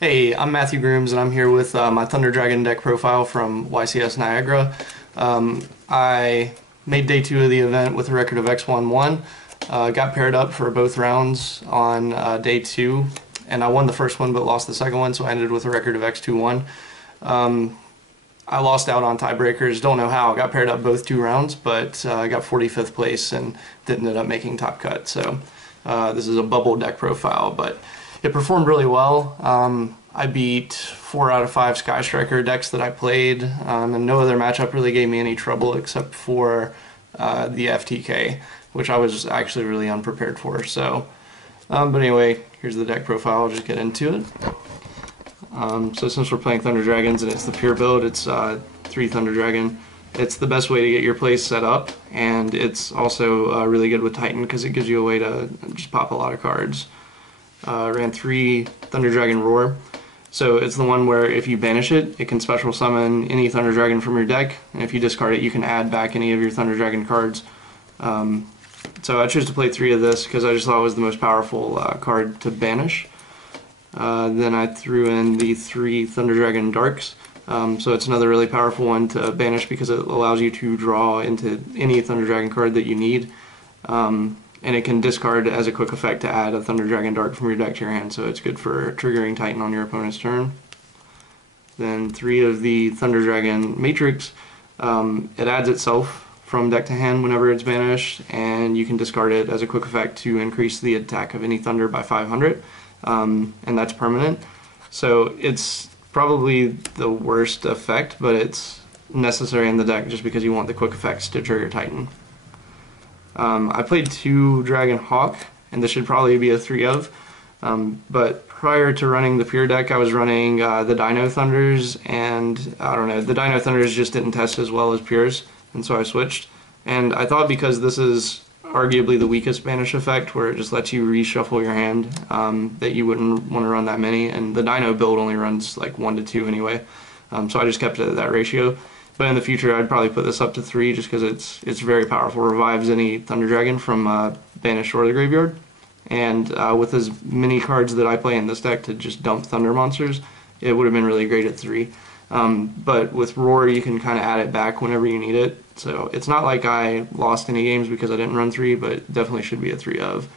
Hey, I'm Matthew Grooms, and I'm here with my Thunder Dragon deck profile from YCS Niagara. I made day 2 of the event with a record of X11. Got paired up for both rounds on day 2, and I won the first one but lost the second one, so I ended with a record of X21. I lost out on tiebreakers, don't know how. I got paired up both 2 rounds, but I got 45th place and didn't end up making top cut. So this is a bubble deck profile, but it performed really well. I beat 4 out of 5 Sky Striker decks that I played, and no other matchup really gave me any trouble except for the FTK, which I was actually really unprepared for. So, but anyway, here's the deck profile. I'll just get into it. So since we're playing Thunder Dragons and it's the pure build, it's 3 Thunder Dragon. It's the best way to get your plays set up, and it's also really good with Titan because it gives you a way to just pop a lot of cards. Ran 3 Thunder Dragon Roar. So it's the one where if you banish it, it can special summon any Thunder Dragon from your deck, and if you discard it, you can add back any of your Thunder Dragon cards. So I chose to play 3 of this because I just thought it was the most powerful card to banish. Then I threw in the 3 Thunder Dragon Darks. So it's another really powerful one to banish because it allows you to draw into any Thunder Dragon card that you need. And it can discard as a quick effect to add a Thunder Dragon Dark from your deck to your hand, so it's good for triggering Titan on your opponent's turn. Then 3 of the Thunder Dragon Matrix. It adds itself from deck to hand whenever it's banished, and you can discard it as a quick effect to increase the attack of any Thunder by 500, and that's permanent. So it's probably the worst effect, but it's necessary in the deck just because you want the quick effects to trigger Titan. I played 2 Dragon Hawk, and this should probably be a 3 of, but prior to running the pure deck I was running the Dino Thunders, and I don't know, the Dino Thunders just didn't test as well as pures, and so I switched. And I thought because this is arguably the weakest banish effect, where it just lets you reshuffle your hand, that you wouldn't want to run that many, and the Dino build only runs like 1 to 2 anyway, so I just kept it at that ratio. But in the future, I'd probably put this up to 3 just because it's very powerful. Revives any Thunder Dragon from banished or the graveyard. And with as many cards that I play in this deck to just dump Thunder monsters, it would have been really great at 3. But with Roar, you can kind of add it back whenever you need it. So it's not like I lost any games because I didn't run 3, but it definitely should be a 3 of.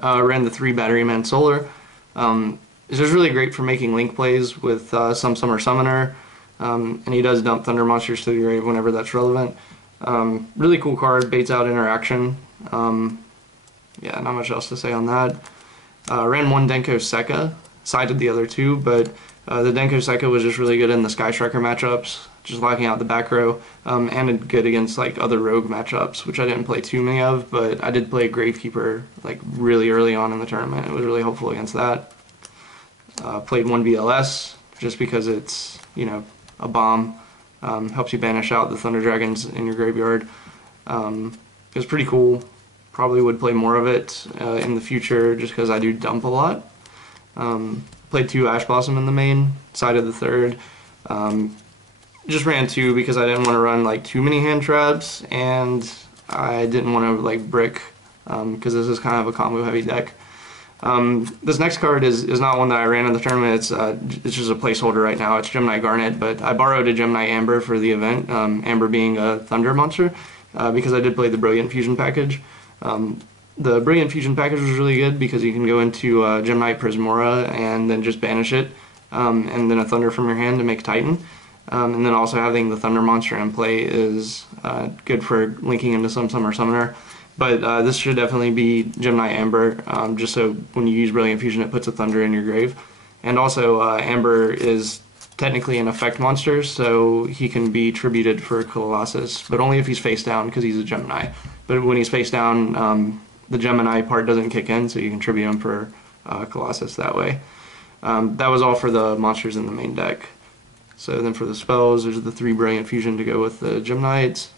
Ran the 3 Batteryman Solar. It's just really great for making link plays with some Summer Summoner. And he does dump Thunder monsters to the grave whenever that's relevant. Really cool card, baits out interaction. Yeah, not much else to say on that. Ran 1 Denko Sekka, sided the other 2, but the Denko Sekka was just really good in the Sky Striker matchups, just locking out the back row, and good against like other rogue matchups, which I didn't play too many of, but I did play Gravekeeper like really early on in the tournament. It was really helpful against that. Played 1 VLS, just because it's, you know, a bomb, helps you banish out the Thunder Dragons in your graveyard. It was pretty cool. Probably would play more of it in the future just because I do dump a lot. Played 2 Ash Blossom in the main, sided the 3rd. Just ran 2 because I didn't want to run like too many hand traps, and I didn't want to like brick because this is kind of a combo heavy deck. This next card is not one that I ran in the tournament. It's just a placeholder right now. It's Gemini Garnet, but I borrowed a Gemini Amber for the event, Amber being a Thunder monster, because I did play the Brilliant Fusion package. The Brilliant Fusion package was really good because you can go into Gemini Prismora and then just banish it, and then a Thunder from your hand to make Titan. And then also having the Thunder monster in play is good for linking into some Summer Summoner. But this should definitely be Gemini Amber, just so when you use Brilliant Fusion it puts a Thunder in your grave. And also Amber is technically an effect monster, so he can be tributed for Colossus, but only if he's face down because he's a Gemini. But when he's face down, the Gemini part doesn't kick in, so you can tribute him for Colossus that way. That was all for the monsters in the main deck. So then for the spells, there's the 3 Brilliant Fusion to go with the Geminites,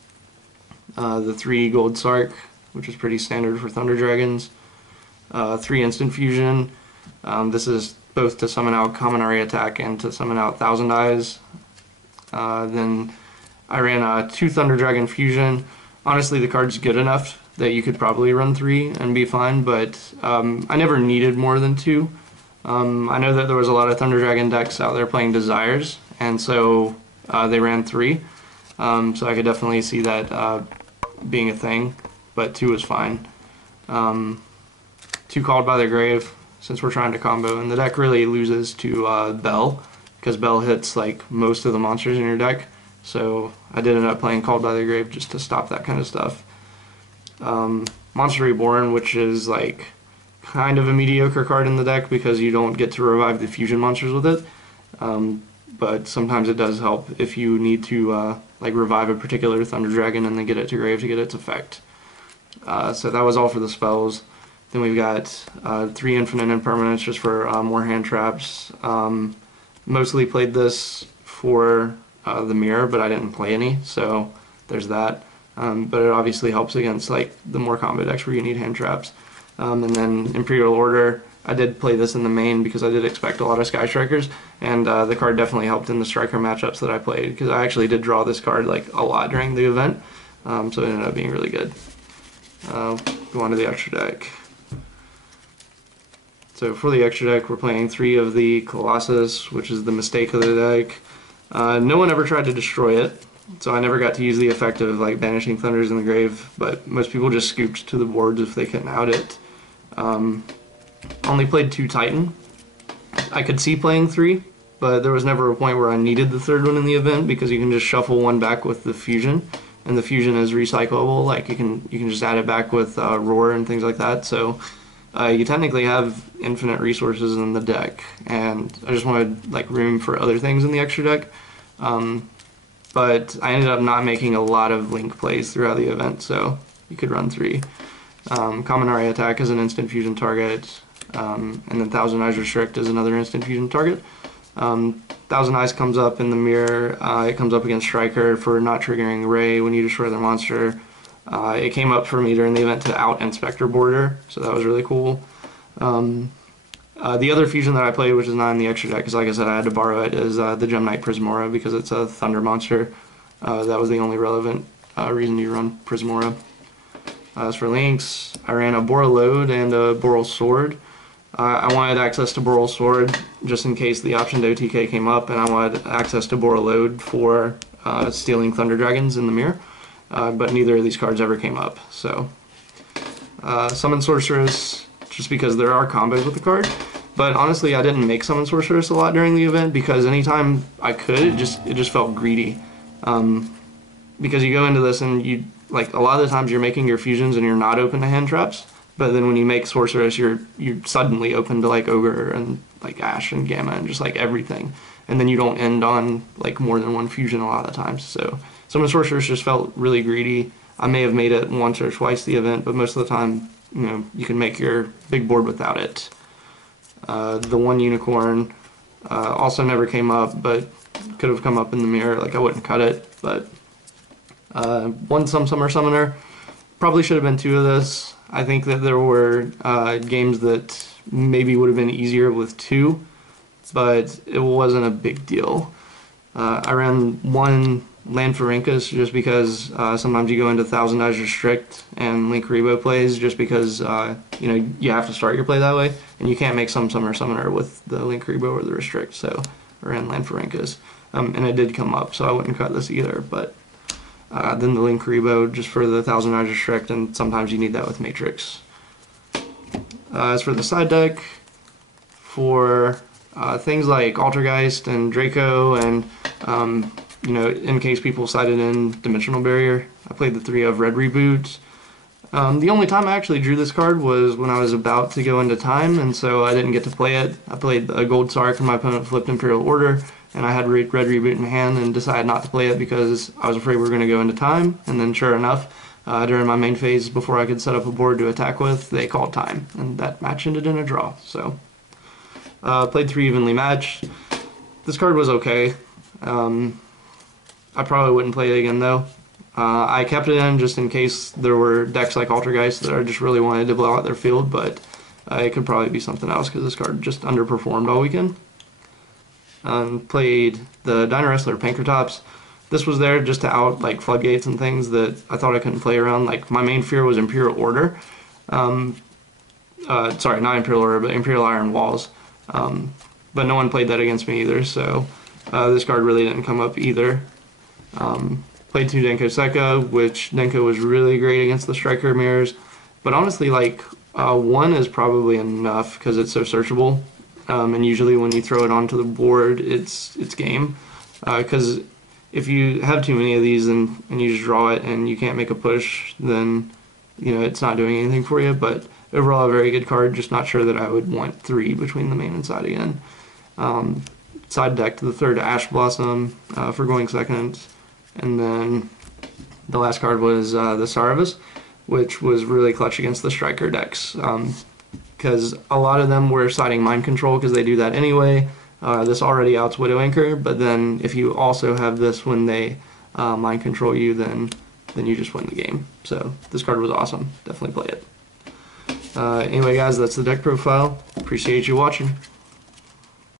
the 3 Gold Sark, which is pretty standard for Thunder Dragons, 3 Instant Fusion. This is both to summon out Kaminari Attack and to summon out Thousand Eyes. Then I ran 2 Thunder Dragon Fusion. Honestly, the card's good enough that you could probably run 3 and be fine, but I never needed more than 2. I know that there was a lot of Thunder Dragon decks out there playing Desires, and so they ran 3. So I could definitely see that being a thing, but 2 was fine. 2 Called by the Grave, since we're trying to combo, and the deck really loses to Bell, because Bell hits like most of the monsters in your deck. So I did end up playing Called by the Grave just to stop that kind of stuff. Monster Reborn, which is like kind of a mediocre card in the deck because you don't get to revive the fusion monsters with it. But sometimes it does help if you need to like revive a particular Thunder Dragon and then get it to grave to get its effect. So that was all for the spells. Then we've got 3 Infinite Impermanence just for more hand traps. Mostly played this for the mirror, but I didn't play any, so there's that. But it obviously helps against like the more combo decks where you need hand traps. And then Imperial Order, I did play this in the main because I did expect a lot of Sky Strikers, and the card definitely helped in the Striker matchups that I played, because I actually did draw this card like a lot during the event, so it ended up being really good. Go on to the extra deck. So for the extra deck, we're playing 3 of the Colossus, which is the mistake of the deck. No one ever tried to destroy it, so I never got to use the effect of like banishing Thunders in the grave, but most people just scooped to the boards if they couldn't out it. Only played 2 Titan. I could see playing 3, but there was never a point where I needed the 3rd one in the event, because you can just shuffle 1 back with the fusion, and the fusion is recyclable. Like you can just add it back with Roar and things like that. So you technically have infinite resources in the deck, and I just wanted like room for other things in the extra deck. But I ended up not making a lot of link plays throughout the event, so you could run 3. Kaminari Attack is an instant fusion target, and then Thousand Eyes Restrict is another instant fusion target. Thousand Eyes comes up in the mirror. It comes up against Striker for not triggering Ray when you destroy their monster. It came up for me during the event to out Inspector Border, so that was really cool. The other fusion that I played, which is not in the extra deck, because like I said I had to borrow it, is the Gem Knight Prismora, because it's a Thunder monster. That was the only relevant reason you run Prismora. As for links, I ran a Borreload and a Boral Sword. I wanted access to Boral Sword just in case the option to OTK came up, and I wanted access to Borreload for stealing Thunder Dragons in the mirror, but neither of these cards ever came up. So Summon Sorceress, just because there are combos with the card, but honestly I didn't make Summon Sorceress a lot during the event, because anytime I could, it just felt greedy. Because you go into this and you, like, a lot of the times you're making your fusions and you're not open to hand traps, but then when you make Sorceress, you're suddenly open to like Ogre and like Ash and Gamma and just like everything, and then you don't end on like more than 1 fusion a lot of the times. So some of Sorceress just felt really greedy. I may have made it once or twice the event, but most of the time, you know, you can make your big board without it. The 1 Unicorn also never came up, but could have come up in the mirror. Like I wouldn't cut it, but 1 Summer Summoner, probably should have been 2 of this. I think that there were games that maybe would have been easier with 2, but it wasn't a big deal. I ran 1 Lanfarinkus just because sometimes you go into Thousand Eyes Restrict and Link Rebo plays, just because you know, you have to start your play that way, and you can't make some Summer Summoner with the Link Rebo or the Restrict. So I ran Lanfarinkus, and it did come up, so I wouldn't cut this either. But then the Link Rebo just for the Thousand Eyes Restrict, and sometimes you need that with Matrix. As for the side deck, for things like Altergeist and Draco, and you know, in case people sided in Dimensional Barrier, I played the 3 of Red Reboot. The only time I actually drew this card was when I was about to go into time, and so I didn't get to play it. I played a Gold Sark and my opponent flipped Imperial Order, and I had Red Reboot in hand and decided not to play it because I was afraid we were going to go into time. And then sure enough, during my main phase, before I could set up a board to attack with, they called time, and that match ended in a draw. So played 3 Evenly Matched. This card was okay. I probably wouldn't play it again though. I kept it in just in case there were decks like Altergeist that I just really wanted to blow out their field, but it could probably be something else because this card just underperformed all weekend. Played the Dino Wrestler Pankratops. This was there just to out like floodgates and things that I thought I couldn't play around. Like my main fear was Imperial Order. Sorry, not Imperial Order, but Imperial Iron Walls. But no one played that against me either, so this card really didn't come up either. Played 2 Denko Sekka, which Denko was really great against the striker mirrors, but honestly, like, 1 is probably enough because it's so searchable, and usually when you throw it onto the board, it's game. Because if you have too many of these and you just draw it and you can't make a push, then it's not doing anything for you. But overall, a very good card. Just not sure that I would want 3 between the main and side again. Side deck to the 3rd Ash Blossom for going second. And then the last card was the Saravas, which was really clutch against the striker decks. Because a lot of them were siding Mind Control because they do that anyway. This already outs Widow Anchor, but then if you also have this when they Mind Control you, then you just win the game. So this card was awesome. Definitely play it. Anyway, guys, that's the deck profile. Appreciate you watching.